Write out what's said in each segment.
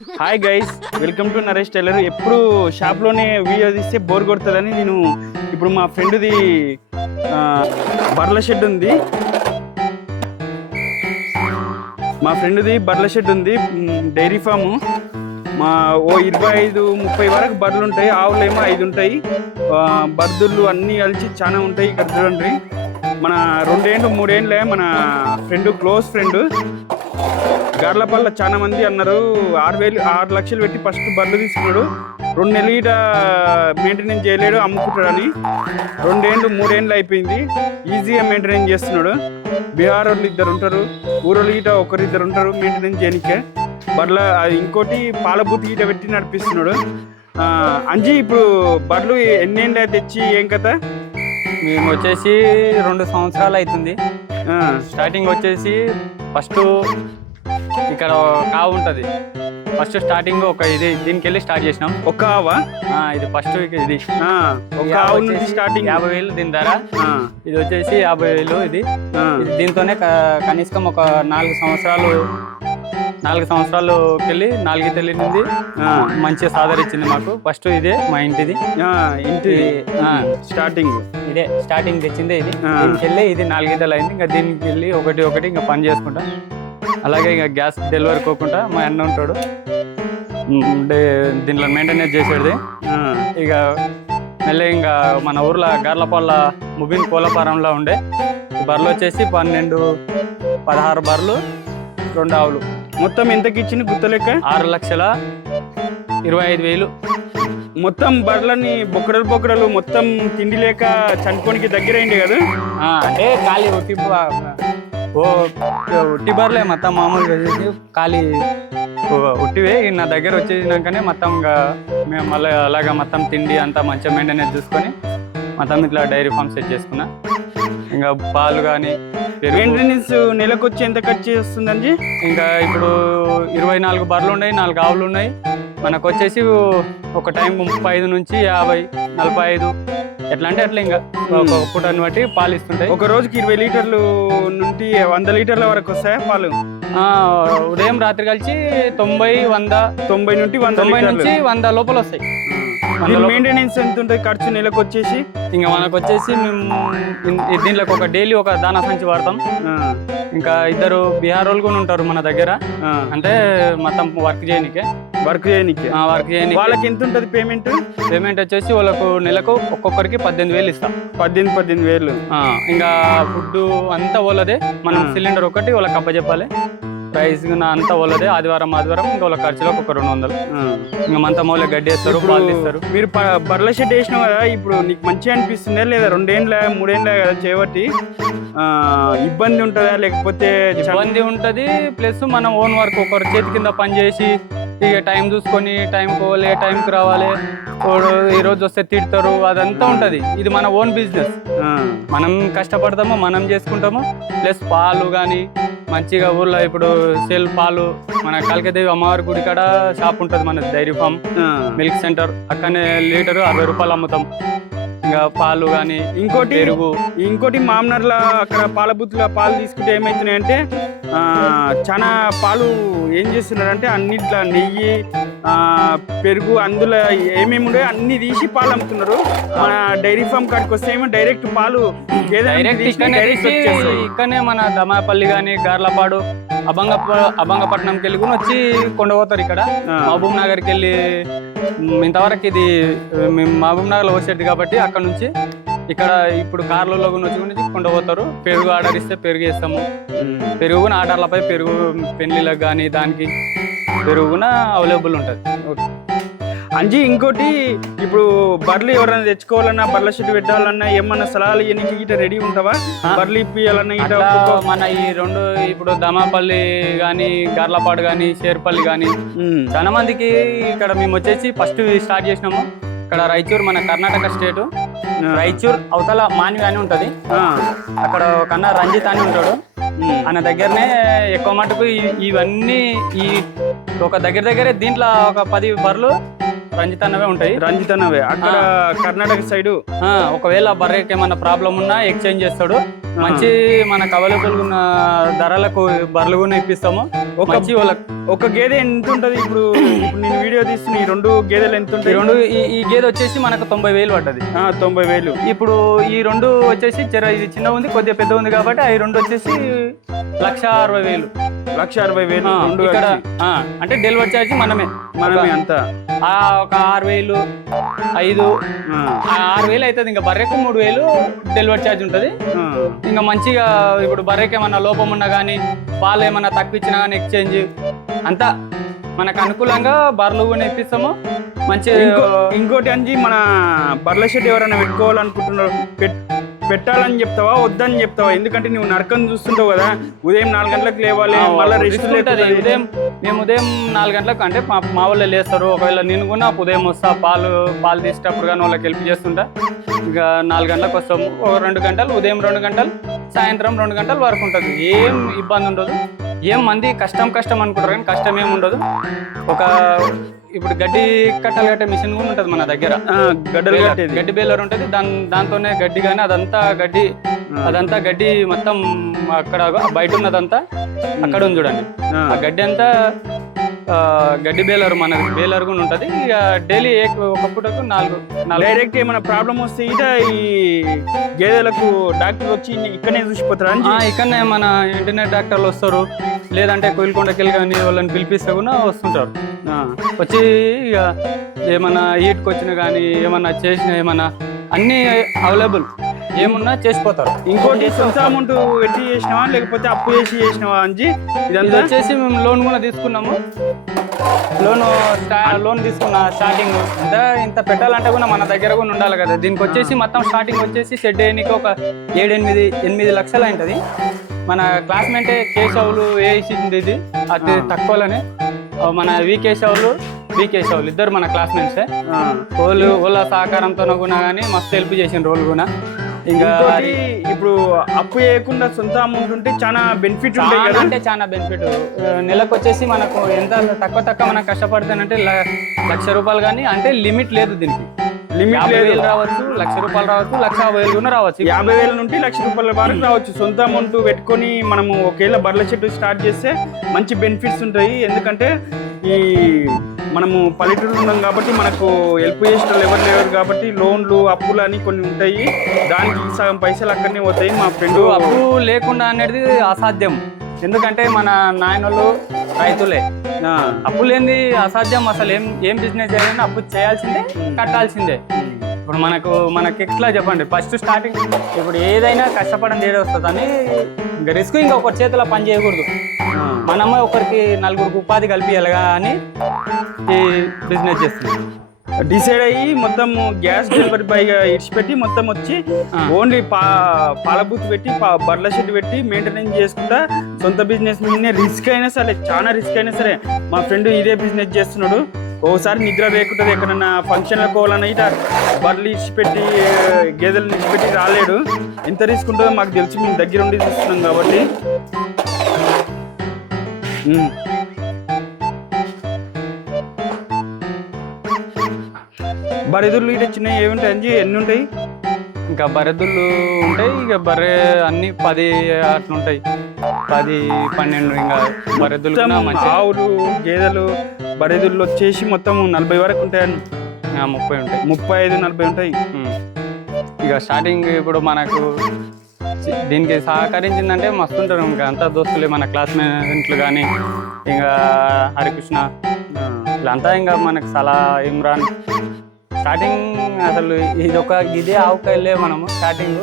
Hi guys, welcome to Naresh tailor. ఎప్పుడు షాప్లోనే video తీస్తే బోర్ కొడుతుందని నేను ఇప్పుడు మా ఫ్రెండ్ది బర్ల షెడ్ ఉంది. Dairy farm. మా 25-30 వరకు బర్రెలు ఉంటాయి. ఆవులేమో 5 ఉంటాయి. బర్దులు అన్నీ కలిసి చాలా ఉంటాయి. ఇక్కడ చూడండి, మన 2-3 ఏళ్ళే మన క్లోజ్ ఫ్రెండ్ గార్లపల్ల చాలా మంది అన్నారు 6 లక్షలు పెట్టి ఫస్ట్ బర్రెలు తీసుకున్నాడు. 2 నెలలు మెయింటెనెన్స్ చేయలేడు, అమ్ముకుంటాడని 2-3 ఏళ్ళు అయిపోయింది. ఈజీగా మెయింటెనెన్స్ చేస్తున్నాడు. బీహార్ వాళ్ళు 2 ఉంటారు, ఊరోళ్ళు గీట 1-2 ఉంటారు మెయింటెనెన్స్ చేయనికే. బర్రెల ఇంకోటి పాల బూతి గీట పెట్టి నడిపిస్తున్నాడు. అంజీ, ఇప్పుడు బర్రెలు ఎన్నేళ్ళు తెచ్చి ఏం కథ? మేము వచ్చేసి 2 సంవత్సరాలు అవుతుంది. స్టార్టింగ్ వచ్చేసి ఫస్ట్ ఇక్కడ కావు ఉంటుంది. ఫస్ట్ స్టార్టింగ్ ఒక దీనికి వెళ్ళి స్టార్ట్ చేసినాం. ఒక ఆవా? ఇది ఫస్ట్ ఇది ఒక ఆవు నుంచి స్టార్టింగ్ 50,000 దీని ధర. ఇది వచ్చేసి 50,000. ఇది దీంతోనే కనీసం ఒక 4 సంవత్సరాలుకి వెళ్ళి 4 తెలియనింది మంచిగా సాదరిచ్చింది మాకు. ఫస్ట్ ఇదే మా ఇంటి స్టార్టింగ్ తెచ్చిందే ఇది. దీనికి వెళ్ళి ఇది 4 ఈతలు అయింది. ఇంకా దీనికి వెళ్ళి ఒకటి ఇంకా పని చేసుకుంటా. అలాగే ఇంకా గ్యాస్ డెలివరీ కోకుండా మా అన్న ఉంటాడు, దీంట్లో మెయింటెనెన్స్ చేసేది. ఇక మళ్ళీ ఇంకా మన ఊర్లో గార్లపల్ల ముబిన్ కోళ్ళఫారంలో ఉండే బర్రెలు వచ్చేసి 12-16 బర్రెలు, 2 ఆవులు. మొత్తం ఎంతకి ఇచ్చింది గుర్తలెక్క? 6,25,000. మొత్తం బర్రెలని బొక్కడలు మొత్తం తిండి లేక చనిపోనికి దగ్గర అయింది కదా. అంటే ఖాళీ ఉట్టి బర్రెలే మొత్తం మామూలుగా చేసి ఖాళీ ఉట్టివే నా దగ్గర వచ్చేసినాకనే మొత్తం ఇంకా మేము మళ్ళీ అలాగా మొత్తం తిండి అంతా మంచిగా మెయింటెనెన్స్ చూసుకొని మొత్తం ఇట్లా డైరీ ఫామ్ సెట్ చేసుకున్నా. ఇంకా పాలు కానీ మెయింటెనెన్స్ నెలకు వచ్చి ఎంత ఖర్చు చేస్తుందండి? ఇంకా ఇప్పుడు 24 బర్రెలు ఉన్నాయి, 4 ఆవులు ఉన్నాయి. మనకు వచ్చేసి ఒక టైం 35 నుంచి 50, 45 ఎట్లా అంటే అట్లా ఇంకా ఒక పూటని బట్టి పాలు ఇస్తుంటాయి. ఒక రోజుకి 20 లీటర్లు నుండి 100 లీటర్ల వరకు వస్తాయి పాలు. ఉదయం రాత్రి కలిసి 90 నుండి 100 లోపల వస్తాయి. మెయింటెనెన్స్ ఎంత ఉంటుంది ఖర్చు నెలకు వచ్చేసి? ఇంకా మనకు వచ్చేసి మేము దీంట్లో ఒక డైలీ ఒక దానా సంచి వాడతాం. ఇంకా 2 బీహార్ వాళ్ళు కూడా ఉంటారు మన దగ్గర, అంటే మొత్తం వర్క్ చేయడానికి. వాళ్ళకి ఎంత ఉంటుంది పేమెంట్ వచ్చేసి వాళ్ళకు నెలకు ఒక్కొక్కరికి 18,000 ఇస్తాం. 18,000. ఇంకా ఫుడ్ అంతా వాళ్ళదే. మనం సిలిండర్ ఒకటి వాళ్ళకి అప్పచెప్పాలి. ప్రైస్ అంతా వాళ్ళదే. ఆదివారం ఇంకా వాళ్ళ ఖర్చులకు ఒక 200. ఇంకా మంత మూల గడ్డి వేస్తారు, పాలు ఇస్తారు. మీరు బర్రెల షెడ్ వేసినావు కదా, ఇప్పుడు నీకు మంచిగా అనిపిస్తుందా లేదా? 2 ఏళ్ళ 3 ఏళ్ళ కదా చేయబట్టి ఇబ్బంది ఉంటుందా? లేకపోతే ఇబ్బంది ఉంటుంది. ప్లస్ మనం ఓన్ వర్క్ ఒకరి చేతి కింద పని చేసి ఇక టైం చూసుకొని టైంకి పోవాలి, టైంకి రావాలి. ఈ రోజు వస్తే తిడతారు, అదంతా ఉంటుంది. ఇది మన ఓన్ బిజినెస్. మనం కష్టపడతాము, మనం చేసుకుంటాము. ప్లస్ పాలు కానీ మంచిగా ఊర్లో ఇప్పుడు సేల్ పాలు మన కాళికాదేవి అమ్మవారి గుడి కాడ షాప్ ఉంటుంది మన డైరీ ఫామ్ మిల్క్ సెంటర్. అక్కడనే లీటరు 60 రూపాయలు అమ్ముతాం. ఇంకా పాలు కానీ ఇంకోటి మామనర్ల అక్కడ పాల బూత్లో పాలు తీసుకుంటే ఏమవుతున్నాయంటే చాలా పాలు ఏం చేస్తున్నారంటే అన్నిట్లా నెయ్యి, పెరుగు, అందులో ఏమేమి ఉండేవి అన్ని తీసి పాలు అమ్ముతున్నారు. మన డైరీ ఫామ్ కాడికి వస్తే ఏమో డైరెక్ట్ పాలు ఇక్కడనే మన దమాపల్లి కానీ గార్లపాడు అభంగపట్నంకి వెళ్ళి కూడా వచ్చి కొండపోతారు. ఇక్కడ మహబూబ్ నగర్కి వెళ్ళి ఇంతవరకు ఇది మేము మహబూబ్ నగర్లో వచ్చేది కాబట్టి అక్కడ నుంచి ఇక్కడ ఇప్పుడు కార్లలో వచ్చి కొండపోతారు. పెరుగు ఆర్డర్ ఇస్తే పెరుగు వేస్తాము. పెరుగు కూడా ఆర్డర్లపై పెరుగు పెళ్లిళ్ళకి కానీ దానికి పెరుగు కూడా అవైలబుల్ ఉంటుంది. అంజీ, ఇంకోటి ఇప్పుడు బర్రెలు ఎవరైనా తెచ్చుకోవాలన్నా, బర్రెల షెడ్ పెట్టాలన్నా, ఏమన్నా సలహాలు ఇవన్నీ ఇట రెడీ ఉంటావా? బర్రెలు ఇప్పియాలన్నా ఇట మన ఈ 2 ఇప్పుడు దమాపల్లి కానీ గార్లపాడు కానీ షేర్పల్లి కానీ చాలా మందికి ఇక్కడ మేము వచ్చేసి ఫస్ట్ స్టార్ట్ చేసినాము. ఇక్కడ రాయచూర్ మన కర్ణాటక స్టేట్ రాయచూర్ అవతల మాన్వి అని ఉంటుంది. అక్కడ కన్నా రంజిత్ అని ఉంటాడు. ఆయన దగ్గరనే ఎక్కువ మటుకు ఇవన్నీ ఈ ఒక దగ్గరే దీంట్లో ఒక 10 బర్రెలు రంజిత్ అన్నవే ఉంటాయి. అక్కడ కర్ణాటక సైడ్ ఒకవేళ బర్రెకి ఏమన్నా ప్రాబ్లం ఉన్నా ఎక్స్చేంజ్ చేస్తాడు. మంచి మనకు అవైలబుల్ ఉన్న ధరలకు బర్రెలు కూడా ఇప్పిస్తాము. మంచి ఒక గేదె ఎంత ఉంటది? ఇప్పుడు నేను వీడియో తీస్తున్న ఈ 2 గేదెలు ఎంత ఉంటాయి? ఈ గేదె వచ్చేసి మనకు 90,000 పడ్డది. 90,000. ఇప్పుడు ఈ 2 వచ్చేసి ఇది చిన్న ఉంది, కొద్దిగా పెద్ద ఉంది కాబట్టి అవి 2 వచ్చేసి 1,60,000. 1,60,000 ఇక్కడ అంటే డెలివరీ ఛార్జ్ మనమే అంతా ఒక 6,000 5 6,000 అవుతుంది. ఇంకా బర్రెకు 3,000 డెలివరీ ఛార్జ్ ఉంటుంది. ఇంకా మంచిగా ఇప్పుడు బర్రెకి ఏమన్నా లోపం ఉన్నా కానీ పాలు ఏమన్నా తక్కువ ఇచ్చినా కానీ ఎక్స్చేంజ్ అంతా మనకు అనుకూలంగా బర్రెలు కూడా ఇప్పిస్తాము. మంచి ఇంకోటి అంజీ, మన బర్రెల షెడ్ ఎవరైనా పెట్టుకోవాలనుకుంటున్నారు, పెట్టాలని చెప్తావా వద్దని చెప్తావా? ఎందుకంటే నువ్వు నరకం చూస్తుంటావు కదా, ఉదయం 4 గంటలకు లేవాలి, మళ్ళీ రెస్ట్ ఉంటుంది. మేము ఉదయం 4 గంటలకు అంటే మా వాళ్ళే లేస్తారు. ఒకవేళ నేను కూడా ఉదయం వస్తా, పాలు తీసేటప్పుడు కానీ వాళ్ళకి హెల్ప్ చేస్తుంటా. ఇంకా 4 గంటలకు వస్తాము. ఒక 2 గంటలు ఉదయం, 2 గంటలు సాయంత్రం 2 గంటల వరకు ఉంటుంది. ఏం ఇబ్బంది ఉండదు. ఏం మంది కష్టం అనుకుంటారు కానీ కష్టం ఏమి ఉండదు. ఇప్పుడు గడ్డి కట్టాలి కట్టే మిషన్ కూడా ఉంటుంది మన దగ్గర. గడ్డి బేలర్ ఉంటుంది. దాంతోనే గడ్డి కానీ అదంతా గడ్డి మొత్తం అక్కడ బయట ఉన్నదంతా అక్కడ ఉంది చూడండి. ఆ గడ్డి అంతా గడ్డి బేలర్ మనది బేలర్ కూడా ఉంటుంది. ఇక డైలీ ఒక పూటకు 4 డైరెక్ట్ ఏమైనా ప్రాబ్లం వస్తే ఇక ఈ గేదెలకు డాక్టర్ వచ్చి ఇక్కడనే చూసిపోతారా? ఇక్కడనే మన ఇంటర్నెట్ డాక్టర్లు వస్తారు. లేదంటే కోయిల్కొండకెళ్ళి కానీ వాళ్ళని పిలిపిస్తే కూడా వస్తుంటారు. వచ్చి ఇక ఏమన్నా ఈట్కి వచ్చినా కానీ ఏమన్నా చేసినా ఏమన్నా అన్నీ అవైలబుల్ ఏమున్నా చేసిపోతారు. ఇంకోటి సొంత అమౌంట్ పెట్టి చేసినావా లేకపోతే అప్పు చేసి చేసినావా అంజీ? ఇదంతా వచ్చేసి మేము లోన్ కూడా తీసుకున్నాము. లోన్ తీసుకున్న స్టార్టింగ్ అంటే ఇంత పెట్టాలంటే కూడా మన దగ్గర కూడా ఉండాలి కదా. దీనికి వచ్చేసి మొత్తం స్టార్టింగ్ వచ్చేసి షెడ్ వేయడానికి ఒక 7-8 లక్షలు అయింటది. మన క్లాస్మేటే కేశవులు వేసింది ఇది అది తక్కువలోనే. మన వి కేశవులు ఇద్దరు మన క్లాస్మేట్సే. వాళ్ళ సహకారంతో కూడా కానీ మస్తు హెల్ప్ చేసిన రోజులు కూడా. ఇంకా ఇప్పుడు అప్పు చేయకుండా సొంత అమౌంట్ ఉంటే చాలా బెనిఫిట్ ఉంటాయి కదా. అంటే చాలా బెనిఫిట్. నెలకు వచ్చేసి మనకు ఎంత తక్కువ మనం కష్టపడతానంటే 1,00,000 రూపాయలు కానీ అంటే లిమిట్ లేదు దీనికి. లిమిట్ 50,000 రావచ్చు, 1,00,000 రూపాయలు రావచ్చు, 1,50,000 కూడా రావచ్చు. 50,000 నుండి 1,00,000 రూపాయల వరకు రావచ్చు. సొంత అమౌంట్ పెట్టుకొని మనము ఒకేలా బర్రెల చెట్టు స్టార్ట్ చేస్తే మంచి బెనిఫిట్స్ ఉంటాయి. ఎందుకంటే ఈ మనము పల్లెటూరు ఉన్నాం కాబట్టి మనకు హెల్ప్ చేసిన ఎవరు లేరు కాబట్టి లోన్లు అప్పులు అని కొన్ని ఉంటాయి. దానికి సగం పైసలు అక్కడనే పోతాయి. మా ఫ్రెండ్ అప్పు లేకుండా అనేది అసాధ్యం. ఎందుకంటే మన నాయనోళ్ళు రైతులే. అప్పు లేనిది అసాధ్యం. అసలు ఏం బిజినెస్ చేయాలన్నా అప్పు చేయాల్సిందే, కట్టాల్సిందే. ఇప్పుడు మనకి ఎట్లా చెప్పండి, ఫస్ట్ స్టార్టింగ్ ఇప్పుడు ఏదైనా కష్టపడడం ఏదో వస్తుందని ఇంకా రిస్క్ ఇంకా ఒకరి చేతిలో పని చేయకూడదు. మనమే ఒకరికి 4 ఉపాధి కల్పించాలిగా అని ఈ బిజినెస్ చేస్తున్నాం. డిసైడ్ అయ్యి మొత్తం గ్యాస్ డెలివరీ బాయ్గా ఇడిచిపెట్టి మొత్తం వచ్చి ఓన్లీ పాల బూత్ పెట్టి బర్రెల షెడ్ పెట్టి మెయింటెనెన్స్ చేసుకుంటా సొంత బిజినెస్ మీదనే రిస్క్ అయినా సరే, చాలా రిస్క్ అయినా సరే మా ఫ్రెండ్ ఇదే బిజినెస్ చేస్తున్నాడు. ఓసారి నిద్ర లేకుంటుంది. ఎక్కడన్నా ఫంక్షన్లకు పోవాలన్నా ఇట్లా బర్రెలు ఇచ్చిపెట్టి గేదెలు ఇచ్చిపెట్టి రాలేడు. ఎంత రిస్క్ ఉంటుందో మాకు తెలిసి మేము దగ్గర ఉండి చూస్తున్నాం కాబట్టి. బరెదుళ్ళు ఇటు చిన్నవి ఏముంటాయి అంజీ? ఎన్ని ఉంటాయి? ఇంకా బరెదుళ్ళు ఉంటాయి. ఇక బర్రె అన్ని 10 అట్లా ఉంటాయి. 10-12 ఇంకా బరెదుళ్ళు. ఆవులు గేదెలు బరెదుళ్ళు వచ్చేసి మొత్తం 40 వరకు ఉంటాయని. 30 ఉంటాయి, 35-40 ఉంటాయి. ఇక స్టార్టింగ్ ఇప్పుడు మనకు దీనికి సహకరించిందంటే మస్తు ఉంటారు. ఇంకా అంతా దోస్తులే, మన క్లాస్మేట్లు కానీ ఇంకా హరికృష్ణ వీళ్ళంతా ఇంకా మనకు సలహా, ఇమ్రాన్. స్టార్టింగ్ అసలు ఇదే ఆవుకాయలే మనము స్టార్టింగ్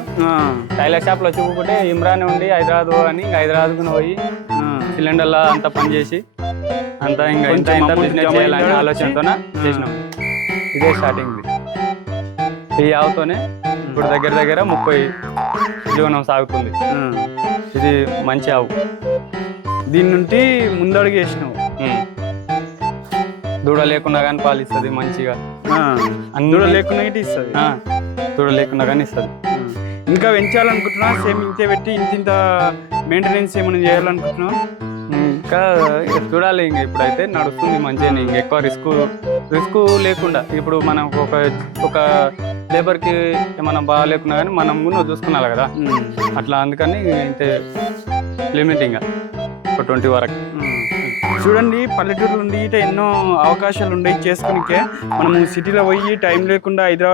టైలర్ షాప్లో చూపుకుంటే ఇమ్రాన్ ఉండి హైదరాబాద్ అని ఇంకా హైదరాబాద్కు పోయి సిలిండర్లో అంతా పనిచేసి అంతా ఇంకా ఇంత బిజినెస్ చేయాలనే ఆలోచనతో చేసినాం. ఇదే స్టార్టింగ్. ఈ ఆవుతోనే ఇప్పుడు దగ్గర 30 జీవనం సాగుతుంది. ఇది మంచి ఆవు. దీని నుండి ముందడుగు వేసినావు. దూడ లేకుండా కానీ పాలు ఇస్తుంది మంచిగా. దూడ లేకుండా ఇస్తుంది. దూడ లేకుండా కానీ ఇస్తుంది. ఇంకా పెంచాలనుకుంటున్నా? సేమ్ ఇంతే పెట్టి ఇంత మెయింటెనెన్స్ ఏమైనా చేయాలనుకుంటున్నావు? ఇంకా చూడాలి. ఇంకా ఇప్పుడైతే నడుస్తుంది మంచిగా. ఇంకా ఎక్కువ రిస్క్ లేకుండా ఇప్పుడు మనం ఒక లేబర్కి ఏమైనా బాగాలేకున్నా కానీ మనం కూడా చూసుకున్నాలి కదా, అట్లా అందుకని ఇంతే లిమిటింగ్ ఒక 20 వరకు. చూడండి, పల్లెటూరు నుండి ఎన్నో అవకాశాలు ఉన్నాయి చేసుకునికే. మనము సిటీలో పోయి టైం లేకుండా హైదరాబాద్